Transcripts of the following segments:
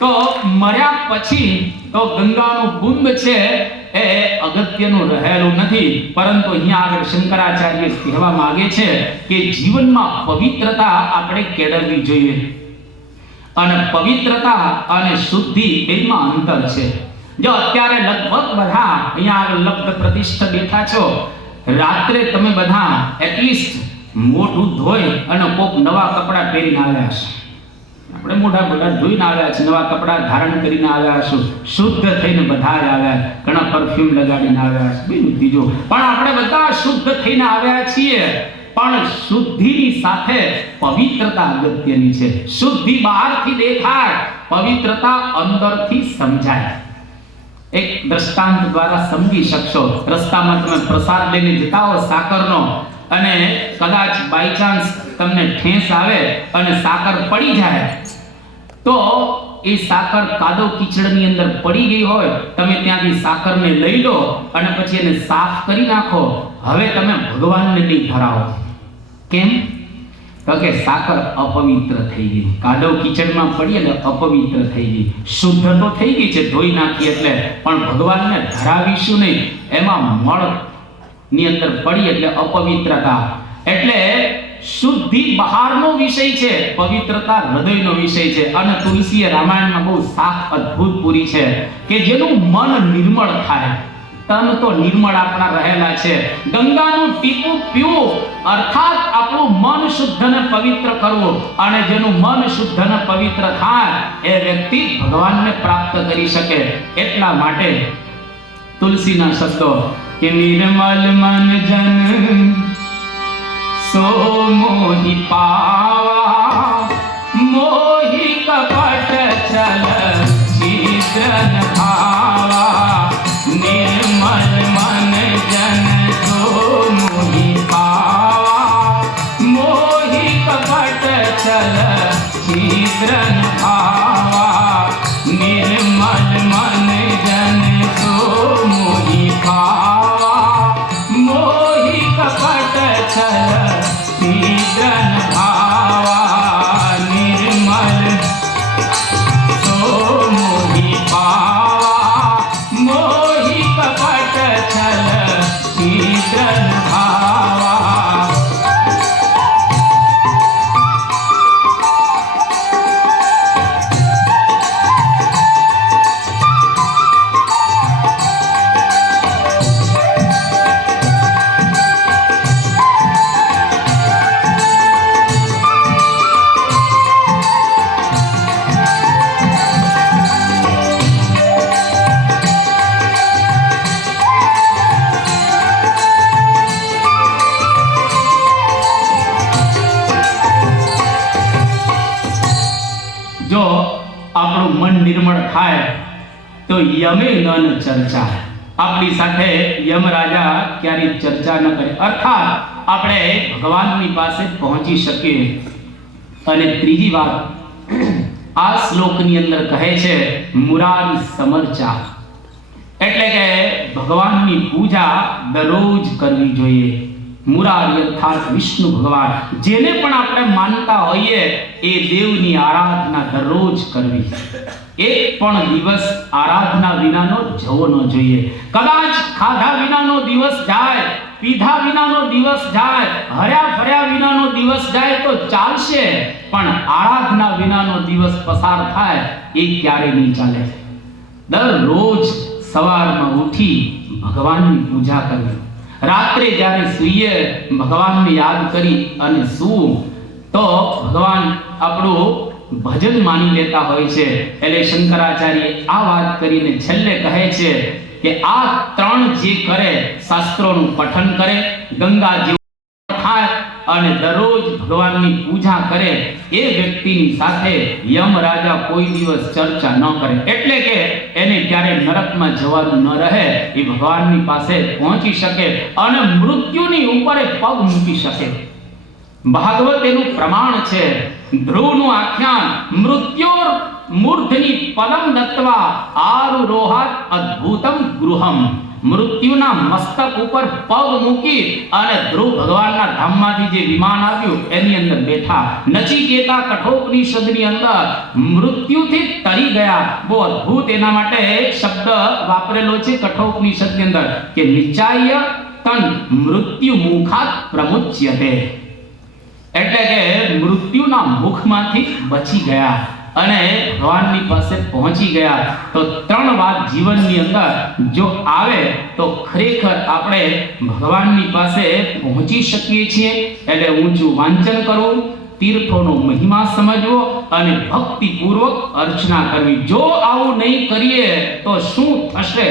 તો મર્યા પછી તો ગંગાનું બુંદ છે એ અગત્યનું રહેલું નથી, પરંતુ અહીંયા આગળ શંકરાચાર્ય કહેવા માંગે છે કે જીવનમાં પવિત્રતા આપણે કેળવવી જોઈએ, અને પવિત્રતા અને શુદ્ધિ બેમાં અંતર છે. જો અત્યારે લગભગ બધા અહીંયા આગળ લબ્ધ પ્રતિષ્ઠ બેઠા છો, રાત્રે તમે બધા એટલીસ્ટ મોઢું ધોઈ અને કોક નવા કપડાં પહેરીને આવ્યા છો. આપણે મોઢા બધા ધોઈને આવ્યા છે, નવા કપડાં ધારણ કરીને આવ્યા છું, શુદ્ધ થઈને બધા આવ્યા, ઘણા પરફ્યુમ લગાડીને આવ્યા છે, બીજું ત્રીજું, પણ આપણે બધા શુદ્ધ થઈને આવ્યા છીએ. પણ શુદ્ધિની સાથે પવિત્રતા અગત્યની છે. શુદ્ધિ બહારથી દેખાય, પવિત્રતા અંદરથી સમજાય. એક દ્રષ્ટાંત દ્વારા સમજી શકશો. રસ્તામાં તમે પ્રસાદ લઈને જતા હો સાકરનો, અને કદાચ બાય ચાન્સ તમને ઠેસ આવે અને સાકર પડી જાય, તો એ સાકર કાદવ કીચડની અંદર પડી ગઈ હોય, તમે ત્યાંથી સાકરને લઈ લો અને પછી એને સાફ કરી નાખો. હવે તમે ભગવાનને નહીં ધરાવો. કેમ? તો કે સાકર અપવિત્ર થઈ ગઈ, કાદવ કીચડમાં પડી એટલે અપવિત્ર થઈ ગઈ. શુદ્ધ તો થઈ ગઈ છે ધોઈ નાખી એટલે, પણ ભગવાનને ધરાવીશું નહીં, એમાં મળ ની અંદર પડી એટલે અપવિત્રતા. એટલે શુદ્ધિ બહારનો વિષય છે, પવિત્રતા હૃદયનો વિષય છે. અને તુલસીએ રામાયણમાં બહુ સાફ અદ્ભુત પૂરી છે કે જેનું મન નિર્મળ થાય, તન તો નિર્મળ આપણા રહેલા છે, ગંગાનું ટીપું પીવું અર્થાત આપણું મન શુદ્ધ અને પવિત્ર કરવું, અને જેનું મન શુદ્ધ અને પવિત્ર થાય એ વ્યક્તિ ભગવાનને પ્રાપ્ત કરી શકે. એટલા માટે તુલસીના શબ્દો કે નિર્મલ મન જન સો મોહી પાવા, મોહી કપટ ચલ ચિત્રન ભાવા. નિર્મલ મન જન સો મોહી પાવા, મોહી કપટ ચલ ચિત્રન ભાવા. નિર્મલ મન જન સો મોહી પાવા, મોહી કપટ ચલ ચિત્રન ભાવા. નિર્મલ સો મોહી પાવા, મોહી કપટ ચલ ચિત્રન ભાવા. જો આપણું મન નિર્મળ થાય તો યમે ન ચર્ચા. આપણી સાથે યમ રાજા ક્યારેય ચર્ચા ન કરે, અર્થાત આપણે ભગવાનની પાસે પહોંચી શકીએ. અને ત્રીજી વાત આ શ્લોકની અંદર કહે છે મુરારી સમર્ચા, એટલે કે ભગવાનની પૂજા દરરોજ કરવી જોઈએ. મુરારી અર્થાત વિષ્ણુ ભગવાન, જેને પણ આપણે માનતા હોઈએ એ દેવની આરાધના દરરોજ કરવી. એક પણ દિવસ આરાધના વિનાનો જવો ન જોઈએ. કદાચ ખાધા વિનાનો દિવસ જાય, પીધા વિનાનો દિવસ જાય, હર્યા ફર્યા વિનાનો દિવસ જાય તો ચાલશે, પણ આરાધના વિનાનો દિવસ પસાર થાય એ ક્યારે નહીં ચાલે. દરરોજ સવારમાં ઉઠી ભગવાનની પૂજા કરવી. રાત્રે જ્યારે સૂઈએ ભગવાનને યાદ કરી અને સૂવું તો ભગવાન આપણું ભજન માની લેતા હોય છે. એટલે શંકરાચાર્ય આ વાત કરીને છેલ્લે કહે છે કે આ ત્રણ જે કરે, શાસ્ત્રોનું પઠન કરે, ગંગા જેવું થાય અને દરરોજ ભગવાનની પૂજા કરે, એ વ્યક્તિની સાથે યમ રાજા કોઈ દિવસ ચર્ચા ન કરે. એટલે કે એને ક્યારે નરકમાં જવાનું ન રહે, એ ભગવાનની પાસે પહોંચી શકે અને મૃત્યુની ઉપર પગ મૂકી શકે. ભાગવત એનું પ્રમાણ છે. ધ્રુવનું આખ્યાન મૃત્યોર મૂર્ધની પદમ દત્વા આરુરોહાત અદ્ભુતમ ગૃહમ. મૃત્યુના મસ્તક ઉપર પગ મૂકી અને ધ્રુવ ભગવાનના ધામમાંથી જે વિમાન આવ્યું એની અંદર બેઠા. નચિકેતા કઠોપનિષદની અંદર મૃત્યુથી તરી ગયા. બહુ અદ્ભુત એના માટે શબ્દ વાપરેલો છે કઠોપનિષદની અંદર કે નિચાય તન મૃત્યુ મુખાત પ્રમુચ્યતે, એટલે કે મૃત્યુના મુખમાંથી બચી ગયા અને ભગવાનની પાસે પહોંચી ગયા. તો ત્રણ વાત જીવનની અંદર જો આવે તો ખરેખર આપણે ભગવાનની પાસે પહોંચી શકીએ છીએ. એટલે ઊંચું વાંચન કરવું, તીર્થોનો મહિમા સમજવો અને ભક્તિપૂર્વક અર્ચના કરવી. જો આવું નહીં કરીએ તો શું થશે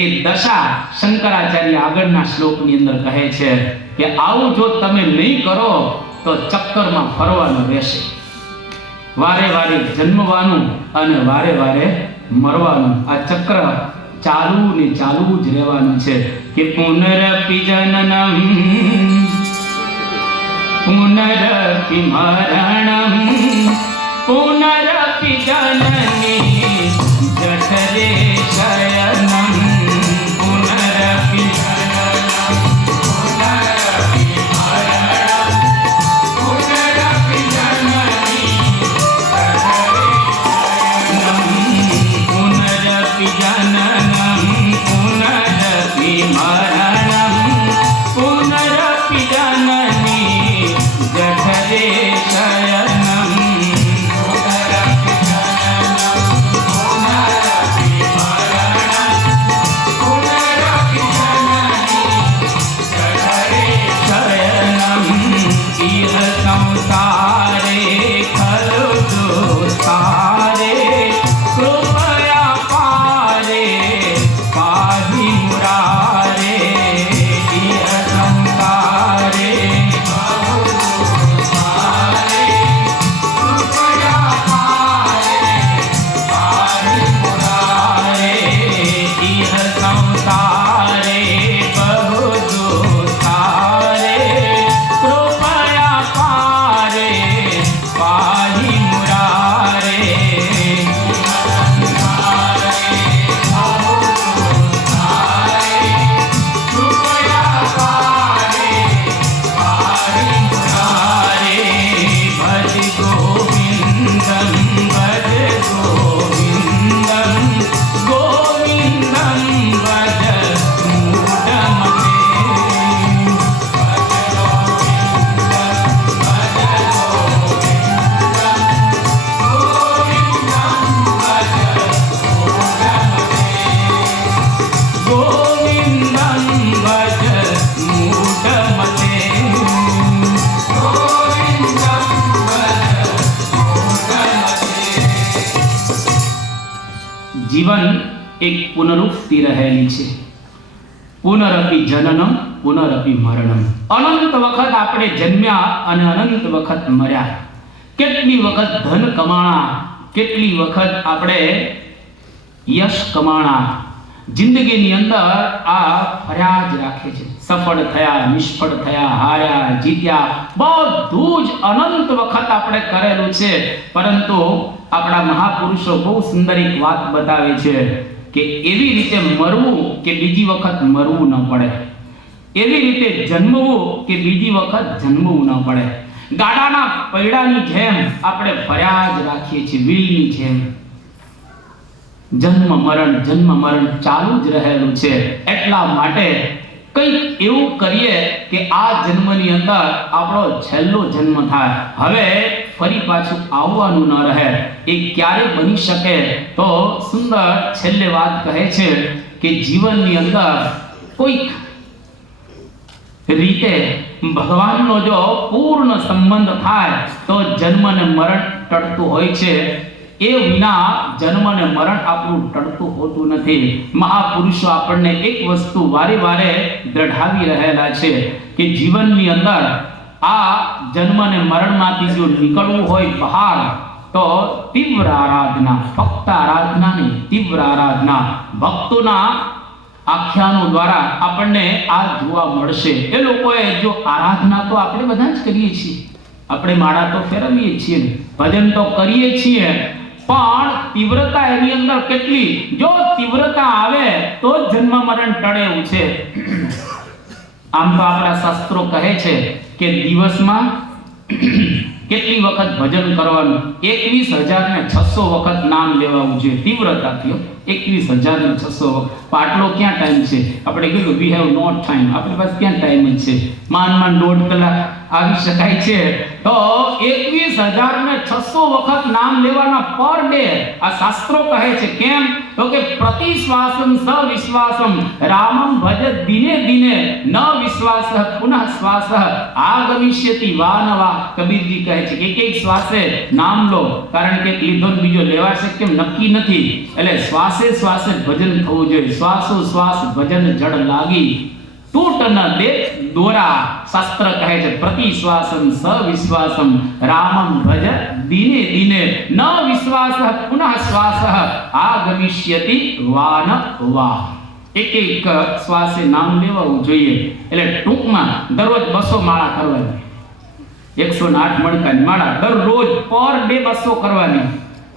એ દશા શંકરાચાર્ય આગળના શ્લોકની અંદર કહે છે કે આવું જો તમે નહીં કરો તો ચક્કરમાં ફરવાનું રહેશે. વારે વારે જન્મવાનું અને વારે વારે મરવાનું. આ ચક્ર ચાલુ ને ચાલુ જ રહેવાનું છે કે પુનરપિ જનનમ પુનરપિ મરણમ પુનરપિ જનની જઠરે શયનમ પુનરપિ જીવન એક પુનરુક્તિ રહેલી છે. પુનરપિ જનનમ પુનરપિ મરણમ. અનંત વખત આપણે જન્મ્યા અને અનંત વખત મર્યા. કેટલી વખત ધન કમાણા, કેટલી વખત આપણે યશ કમાણા. જિંદગીની અંદર આ ફર્યા જ રાખે છે. સફળ થયા, નિષ્ફળ થયા, હાર્યા, જીત્યા, બધું જ અનંત વખત આપણે કરેલું છે. પરંતુ આપણા મહાપુરુષો બહુ સુંદર એક વાત બતાવે છે કે એવી રીતે મરવું કે બીજી વખત મરવું ન પડે, એવી રીતે જન્મવું કે બીજી વખત જન્મવું ન પડે. ગાડાના પૈડાની જેમ આપણે ફર્યા જ રાખીએ છીએ, વ્હીલની જેમ. જન્મ મરણ ચાલુ જ રહેલું છે. એટલા માટે કંઈક એવું કરીએ કે આ જન્મની અંદર આપણો છેલ્લો જન્મ થાય, હવે ફરી પાછું આવવાનું ન રહે. એ ક્યારે બની શકે? તો સુંદર છેલ્લે વાત કહે છે કે જીવનની અંદર કોઈક રીતે ભગવાનનો જો પૂર્ણ સંબંધ થાય તો જન્મ અને મરણ ટળતું હોય છે. એ વિના જન્મ અને મરણ આપણું ટળતું હોતું નથી. મહાપુરુષો આપણને એક વસ્તુ વારે વારે દ્રઢાવી રહેલા છે કે જીવનની અંદર આ જન્મ અને મરણમાંથી જો નીકળવું હોય બહાર તો તીવ્ર આરાધના, ફક્ત આરાધના નહીં, તીવ્ર આરાધના. ભક્તોના આખ્યાનો દ્વારા આપણને આ જોવા મળશે. એ લોકોએ જો આરાધના તો આપણે બધા જ કરીએ છીએ, આપણે માળા તો ફેરવીએ છીએ, ભજન તો કરીએ છીએ, પણ તીવ્રતા એની અંદર કેટલી, જો તીવ્રતા આવે તો જન્મ મરણ ટળે એવું છે. આમ તો આપણા શાસ્ત્રો કહે છે કે દિવસમાં કેટલી વખત ભજન કરવાનું, 21,600 વખત નામ લેવાનું છે તીવ્રતાથી. 21,600 વખત. આટલો ક્યાં ટાઈમ છે? આપણે કીધું વી હેવ નોટ ટાઈમ, આપણી પાસે ક્યાં ટાઈમ જ છે? માંડ 1.5 કલાક આવી શકાય છે. તો 21,600 વખત નામ લેવાના પર ડે આ શાસ્ત્રો કહે છે. કેમ? તો કે પ્રતિ શ્વાસમ સ વિશ્વાસમ રામમ ભજ દિને દિને ન વિશ્વાસ પુનઃ શ્વાસ આગમિષ્યતિ વા નવા. કબીરજી કહે છે કે એક શ્વાસે નામ લો, કારણ કે લીધો બીજો લેવાશે કેમ નક્કી નથી. એટલે શ્વાસે શ્વાસે ભજન થવું જોઈએ. શ્વાસો શ્વાસ ભજન જડ લાગી તૂટ ન દે દોરા. શાસ્ત્ર કહે છે પ્રતિ શ્વાસમ સ વિશ્વાસમ રામમ ભજ દિને દિને ન વિશ્વાસ પુનઃ શ્વાસ આગમિષ્યતિ વાન વા. એક એક શ્વાસે નામ લેવું જોઈએ. એટલે ટૂંકમાં દરરોજ 200 માળા કરવાની, 108 મણકાની માળા દરરોજ પર ડે 200 કરવાની.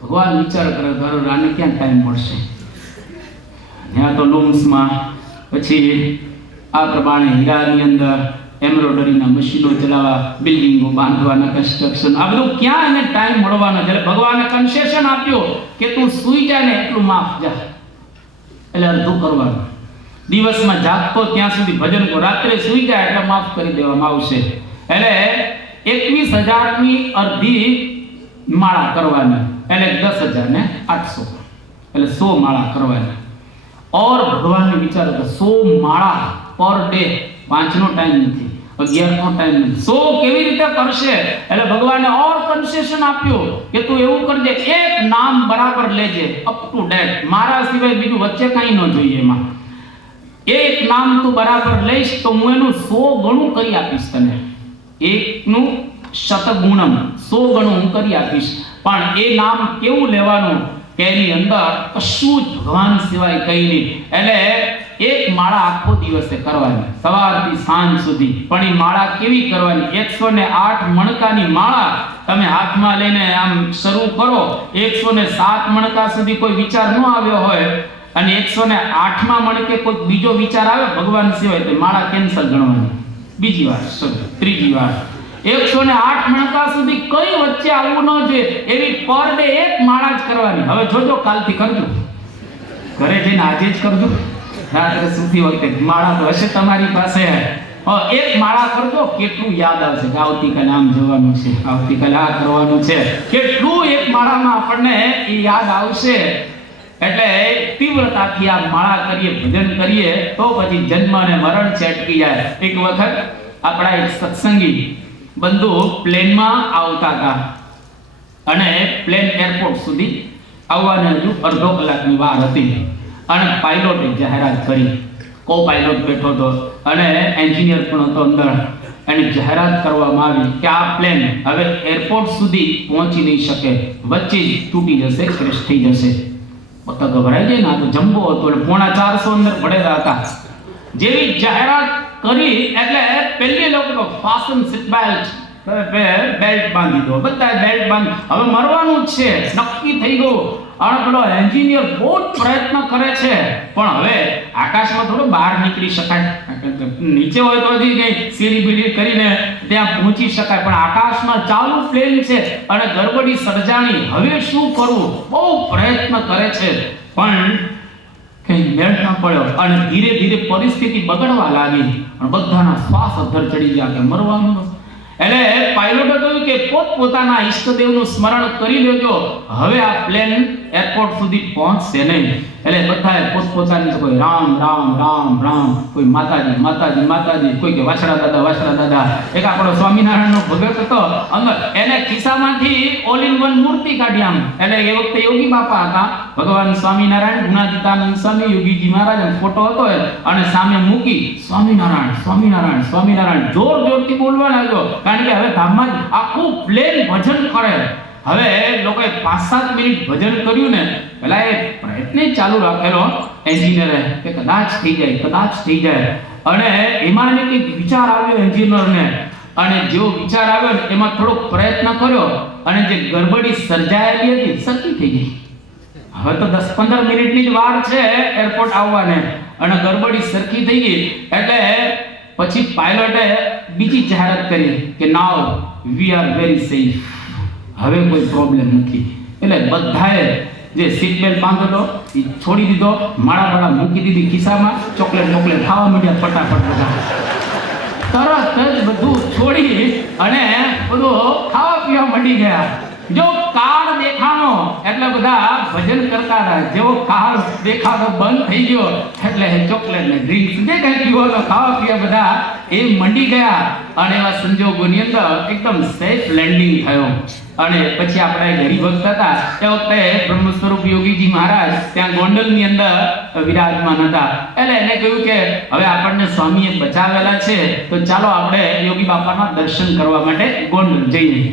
ભગવાન વિચાર કરે દરરોજ આને ક્યાં ટાઈમ મળશે? ત્યાં તો લૂમ્સમાં, પછી આ પ્રમાણે હીરાની અંદર એમ્બ્રોઇડરીના મશીનો ચલાવવા, બિલ્ડિંગો બાંધવાના, કન્સ્ટ્રક્શન, આ બધું ક્યાં એને ટાઈમ મળવાનો? જ્યારે ભગવાને કન્સેશન આપ્યો કે તું સૂઈ જા ને એટલું માફ જા, એટલે અડધું કરવાનું. દિવસમાં જાગતો ત્યાં સુધી ભજન કરો, રાત્રે સૂઈ જાય એટલે માફ કરી દેવામાં આવશે. એટલે 21,000ની અડધી માળા કરવાની, એટલે 10,800, એટલે 100 માળા કરવાની. और भगवान ने विचार तो 100 माळा पर डे, 5 નો ટાઈમ નથી, 11 નો ટાઈમ નથી, 100 કેવી રીતે કરશે? એટલે ભગવાને ઓર કન્સેશન આપ્યું કે તું એવું કરજે, એક નામ બરાબર લેજે, અપ ટુ ડેટ, મારા સિવાય બીજું વચ્ચે કંઈ ન જોઈએ. એમાં એક નામ તું બરાબર લઈશ તો હું એનું 100 ગણું કરી આપીશ તને. એકનું શતગુણમ, 100 ગણું હું કરી આપીશ. પણ એ નામ કેવું લેવાનું કે એની અંદર કશું જ ભગવાન સિવાય કંઈ નહીં. એટલે એક માળા આખો દિવસે કરવાની, સવારથી સાંજ સુધી. પણ એ માળા કેવી કરવાની? 108 મણકાની માળા તમે હાથમાં લઈને આમ શરૂ કરો, 107 મણકા સુધી કોઈ વિચાર ન આવ્યો હોય અને 108મા મણકે કોઈ બીજો વિચાર આવે ભગવાન સિવાય, તો માળા કેન્સલ ગણવાની. બીજી વાર, ત્રીજી વાર 108 મણકા સુધી કઈ વચ્ચે આવવું ન જોઈએ. એવી પર ડે એક માળા જ કરવાની. હવે જોજો, કાલથી કરજો, ઘરે જઈને આજે જ કરજો, રાત્રે સુધી વખતે માળા તો હશે તમારી પાસે. એક માળા કરજો, કેટલું યાદ આવશે કે આવતીકાલે આમ જવાનું છે, આવતીકાલે આ કરવાનું છે, કેટલું એક માળામાં આપણને એ યાદ આવશે. એટલે તીવ્રતાથી આ માળા કરીએ, ભજન કરીએ તો પછી જન્મ અને મરણ છે અટકી જાય. એક વખત આપણા એક સત્સંગી બંધુ પ્લેનમાં આવતા હતા અને પ્લેન એરપોર્ટ સુધી આવવાને હજુ અડધો કલાકની વાર હતી અને પાયલોટે જાહેરાત કરી, કો પાયલોટ બેઠો હતો અને એન્જિનિયર પણ હતો અંદર. એની જાહેરાત કરવામાં આવી કે આ પ્લેન હવે એરપોર્ટ સુધી પહોંચી નહીં શકે, વચ્ચે જ તૂટી જશે, ક્રેશ થઈ જશે. બધા ગભરાઈ જાય ને, આ તો જમ્બો હતો એટલે 450 અંદર પડેલા હતા. જેવી જાહેરાત કરી એટલે પહેલી લોકો ફાસ્ટન સીટ બેલ્ટ, બેલ્ટ બાંધી દો, બધા બેલ્ટ બાંધ, હવે મરવાનું જ છે, નક્કી થઈ ગયું. અને પેલો એન્જિનિયર બહુ જ પ્રયત્ન કરે છે, પણ હવે આકાશમાં થોડું બહાર નીકળી શકાય, નીચે હોય તો હજી કઈ સીડી બીડી કરીને ત્યાં પહોંચી શકાય, પણ આકાશમાં ચાલુ પ્લેન છે અને ગડબડી સર્જાણી, હવે શું કરવું? બહુ પ્રયત્ન કરે છે પણ કઈ મેળ ન પડ્યો અને ધીરે ધીરે પરિસ્થિતિ બગડવા લાગી અને બધાના શ્વાસ અધ્ધર ચડી ગયા કે મરવાનું. એટલે પાયલોટે કહ્યું કે પોતપોતાના ઈષ્ટદેવનું સ્મરણ કરી લેજો, હવે આ પ્લેન એરપોર્ટ સુધી પહોંચશે નહીં. એટલે બધાએ પોતપોતાની, કોઈ રામ રામ રામ રામ, કોઈ માતાજી માતાજી માતાજી, કોઈ કે વાછડા દાદા વાછડા દાદા. એક આપણો સ્વામિનારાયણનો ભગત હતો અંદર, એને ખિસ્સામાંથી ઓલ ઇન વન મૂર્તિ કાઢી આમ. એટલે એ વખતે યોગી બાપા હતા, ભગવાન સ્વામિનારાયણ, ગુણાતીતાનંદ સ્વામી, યોગીજી મહારાજ ફોટો હતો અને સામે મૂકી સ્વામિનારાયણ સ્વામિનારાયણ સ્વામિનારાયણ જોર જોરથી બોલવા લાગ્યો, કારણ કે હવે ધામમાં આખું પ્લેન ભજન કરે. હવે લોકોએ 5-7 મિનિટ ભજન કર્યું ને, પેલા એ પ્રયત્ન ચાલુ રાખેલો એન્જિનિયરે કે કદાચ થઈ જાય, કદાચ થઈ જાય. અને એમાં કંઈક વિચાર આવ્યો એન્જિનિયરને, અને જેવો વિચાર આવ્યો એમાં થોડો પ્રયત્ન કર્યો અને જે ગરબડી સર્જાયેલી હતી સરખી થઈ ગઈ. હવે તો 10-15 મિનિટની જ વાર છે એરપોર્ટ આવવાને અને ગરબડી સરખી થઈ ગઈ. એટલે પછી પાયલોટે બીજી જાહેરાત કરી કે નાઉ વી આર વેરી સેફ, હવે કોઈ પ્રોબ્લેમ નથી. એટલે બધાએ જે સીટ બેલ્ટ બાંધેલો એ છોડી દીધો, માળા મૂકી દીધી ખિસ્સામાં, ચોકલેટ ખાવા માંડ્યા ફટાફટ બધા. તરત જ બધું છોડી અને બધું ખાવા પીવા માંડી ગયા. જો કાર્ડ દેખાણો એટલે બધા ભજન કરતા હતા. જેવો કાર્ડ દેખાતો બંધ થઈ ગયો એટલે ચોકલેટ ને ડ્રિંક્સ જે કઈ પીવાનો ખાવા પીવા બધા એ મંડી ગયા. અને એવા સંજોગોની અંદર એકદમ સેફ લેન્ડિંગ થયો. અને પછી આપણા હરિભક્ત હતા તે વખતે બ્રહ્મ સ્વરૂપ યોગીજી મહારાજ ત્યાં ગોંડલની અંદર વિરાજમાન હતા. એટલે એને કહ્યું કે હવે આપણને સ્વામીએ બચાવેલા છે તો ચાલો આપણે યોગી બાપાના દર્શન કરવા માટે ગોંડલ જઈએ.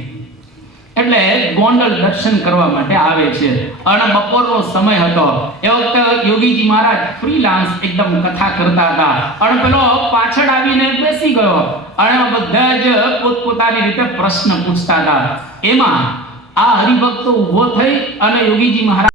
એટલે ગોંડલ દર્શન કરવા માટે આવે છે અને બપોરનો સમય હતો. એ વખતે યોગીજી મહારાજ ફ્રીલાન્સ એકદમ કથા કરતા હતા અને પેલો પાછળ આવીને બેસી ગયો અને બધા જ પોતપોતાની રીતે પ્રશ્ન પૂછતા હતા. એમાં આ હરિભક્તો ઊભો થઈ અને યોગીજી મહારાજ